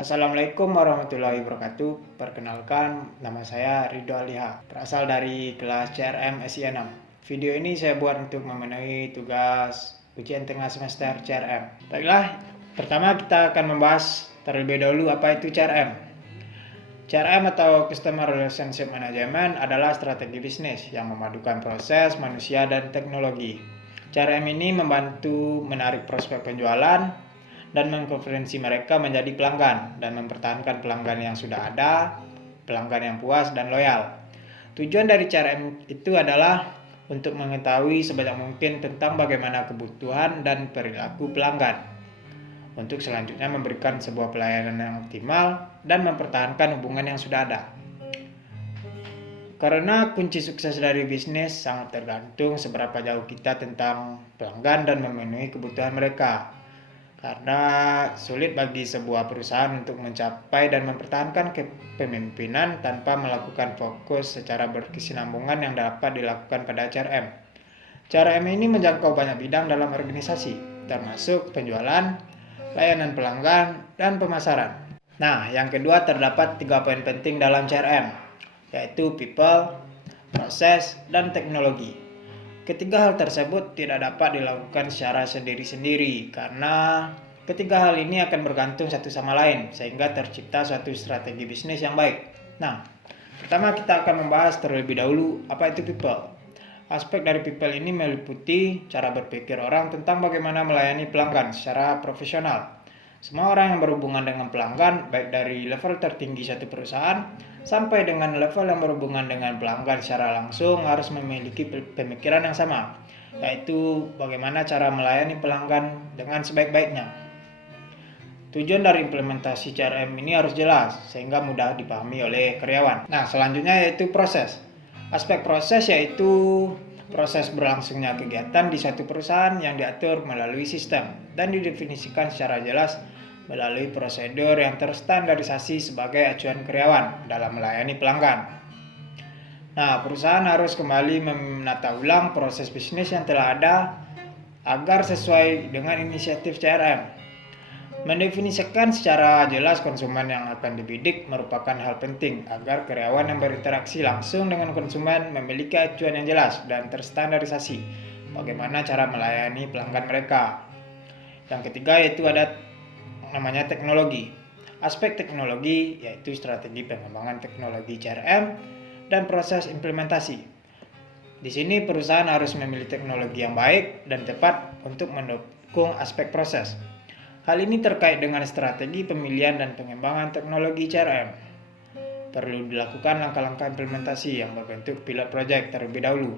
Assalamualaikum warahmatullahi wabarakatuh. Perkenalkan, nama saya Ridho Aliha, berasal dari kelas CRM SI 6. Video ini saya buat untuk memenuhi tugas ujian tengah semester CRM. Baiklah, pertama kita akan membahas terlebih dahulu apa itu CRM. CRM atau Customer Relationship Management adalah strategi bisnis yang memadukan proses, manusia, dan teknologi. CRM ini membantu menarik prospek penjualan dan mengkonferensi mereka menjadi pelanggan dan mempertahankan pelanggan yang sudah ada, pelanggan yang puas dan loyal. Tujuan dari CRM itu adalah untuk mengetahui sebanyak mungkin tentang bagaimana kebutuhan dan perilaku pelanggan, untuk selanjutnya memberikan sebuah pelayanan yang optimal dan mempertahankan hubungan yang sudah ada. Karena kunci sukses dari bisnis sangat tergantung seberapa jauh kita tentang pelanggan dan memenuhi kebutuhan mereka. Karena sulit bagi sebuah perusahaan untuk mencapai dan mempertahankan kepemimpinan tanpa melakukan fokus secara berkesinambungan yang dapat dilakukan pada CRM. CRM ini menjangkau banyak bidang dalam organisasi, termasuk penjualan, layanan pelanggan, dan pemasaran. Nah, yang kedua terdapat 3 poin penting dalam CRM, yaitu people, proses, dan teknologi. Ketiga hal tersebut tidak dapat dilakukan secara sendiri-sendiri karena ketiga hal ini akan bergantung satu sama lain sehingga tercipta suatu strategi bisnis yang baik. Nah, pertama kita akan membahas terlebih dahulu apa itu people. Aspek dari people ini meliputi cara berpikir orang tentang bagaimana melayani pelanggan secara profesional. Semua orang yang berhubungan dengan pelanggan, baik dari level tertinggi satu perusahaan sampai dengan level yang berhubungan dengan pelanggan secara langsung, harus memiliki pemikiran yang sama, yaitu bagaimana cara melayani pelanggan dengan sebaik-baiknya. Tujuan dari implementasi CRM ini harus jelas, sehingga mudah dipahami oleh karyawan. Nah, selanjutnya yaitu proses. Aspek proses yaitu proses berlangsungnya kegiatan di suatu perusahaan yang diatur melalui sistem dan didefinisikan secara jelas melalui prosedur yang terstandarisasi sebagai acuan karyawan dalam melayani pelanggan. Nah, perusahaan harus kembali menata ulang proses bisnis yang telah ada agar sesuai dengan inisiatif CRM. Mendefinisikan secara jelas konsumen yang akan dibidik merupakan hal penting agar karyawan yang berinteraksi langsung dengan konsumen memiliki acuan yang jelas dan terstandarisasi bagaimana cara melayani pelanggan mereka. Yang ketiga yaitu ada namanya teknologi. Aspek teknologi yaitu strategi pengembangan teknologi CRM dan proses implementasi. Di sini perusahaan harus memilih teknologi yang baik dan tepat untuk mendukung aspek proses. Hal ini terkait dengan strategi pemilihan dan pengembangan teknologi CRM. Perlu dilakukan langkah-langkah implementasi yang berbentuk pilot project terlebih dahulu,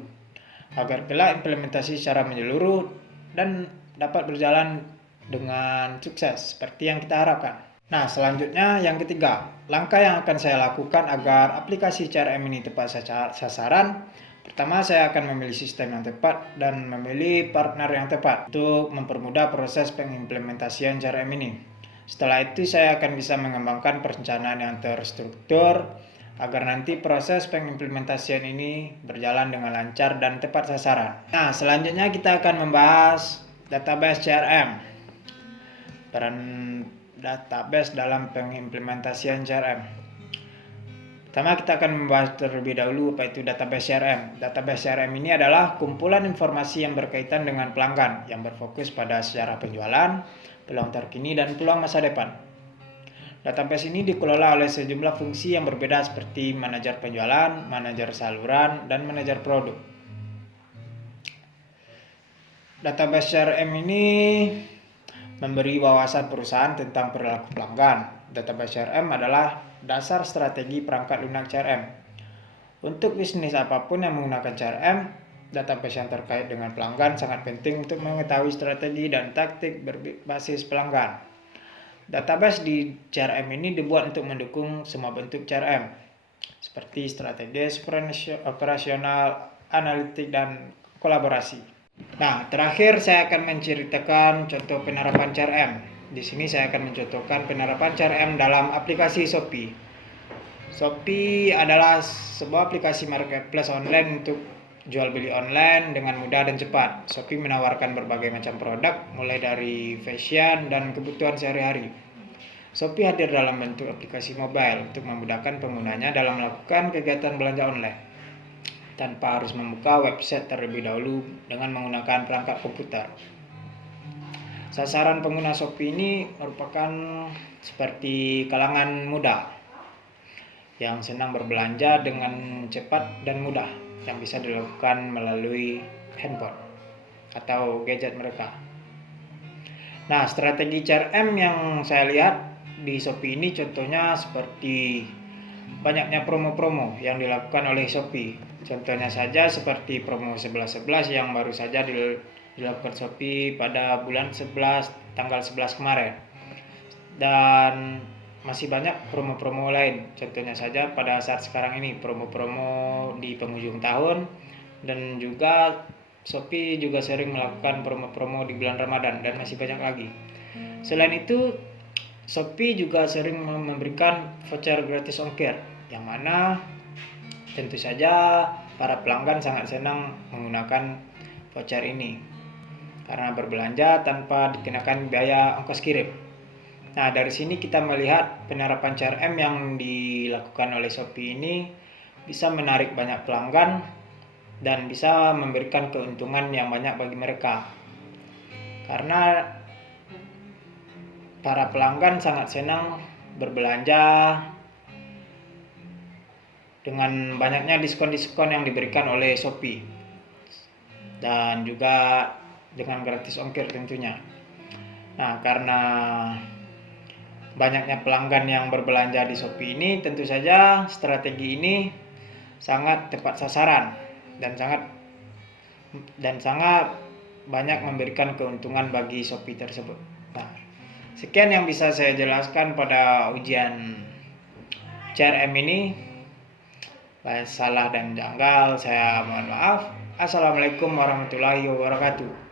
agar kelak implementasi secara menyeluruh dan dapat berjalan dengan sukses seperti yang kita harapkan. Nah, selanjutnya yang ketiga, langkah yang akan saya lakukan agar aplikasi CRM ini tepat sasaran. Pertama, saya akan memilih sistem yang tepat dan memilih partner yang tepat untuk mempermudah proses pengimplementasian CRM ini. Setelah itu, saya akan bisa mengembangkan perencanaan yang terstruktur agar nanti proses pengimplementasian ini berjalan dengan lancar dan tepat sasaran. Nah, selanjutnya kita akan membahas database CRM. Peran database dalam pengimplementasian CRM. Pertama kita akan membahas terlebih dahulu apa itu database CRM. Database CRM ini adalah kumpulan informasi yang berkaitan dengan pelanggan yang berfokus pada sejarah penjualan, peluang terkini, dan peluang masa depan. Database ini dikelola oleh sejumlah fungsi yang berbeda seperti manajer penjualan, manajer saluran, dan manajer produk. Database CRM ini memberi wawasan perusahaan tentang perilaku pelanggan. Database CRM adalah dasar strategi perangkat lunak CRM. Untuk bisnis apapun yang menggunakan CRM, database yang terkait dengan pelanggan sangat penting untuk mengetahui strategi dan taktik berbasis pelanggan. Database di CRM ini dibuat untuk mendukung semua bentuk CRM, seperti strategi operasional, analitik, dan kolaborasi. Nah, terakhir saya akan menceritakan contoh penerapan CRM. Di sini saya akan mencontohkan penerapan CRM dalam aplikasi Shopee. Shopee adalah sebuah aplikasi marketplace online untuk jual beli online dengan mudah dan cepat. Shopee menawarkan berbagai macam produk mulai dari fashion dan kebutuhan sehari-hari. Shopee hadir dalam bentuk aplikasi mobile untuk memudahkan penggunanya dalam melakukan kegiatan belanja online tanpa harus membuka website terlebih dahulu dengan menggunakan perangkat komputer. Sasaran pengguna Shopee ini merupakan seperti kalangan muda yang senang berbelanja dengan cepat dan mudah yang bisa dilakukan melalui handphone atau gadget mereka. Nah, strategi CRM yang saya lihat di Shopee ini contohnya seperti banyaknya promo-promo yang dilakukan oleh Shopee. Contohnya saja seperti promo 11.11 yang baru saja dilakukan Shopee pada bulan 11 tanggal 11 kemarin. Dan masih banyak promo-promo lain. Contohnya saja pada saat sekarang ini promo-promo di penghujung tahun, dan juga Shopee juga sering melakukan promo-promo di bulan Ramadan dan masih banyak lagi. Selain itu, Shopee juga sering memberikan voucher gratis ongkir, yang mana tentu saja para pelanggan sangat senang menggunakan voucher ini karena berbelanja tanpa dikenakan biaya ongkos kirim. Nah, dari sini kita melihat penerapan CRM yang dilakukan oleh Shopee ini bisa menarik banyak pelanggan dan bisa memberikan keuntungan yang banyak bagi mereka. Karena para pelanggan sangat senang berbelanja dengan banyaknya diskon-diskon yang diberikan oleh Shopee. Dan juga dengan gratis ongkir tentunya. Nah, karena banyaknya pelanggan yang berbelanja di Shopee ini, tentu saja strategi ini sangat tepat sasaran dan sangat banyak memberikan keuntungan bagi Shopee tersebut. Nah, sekian yang bisa saya jelaskan pada ujian CRM ini. Salah dan janggal saya mohon maaf. Assalamualaikum warahmatullahi wabarakatuh.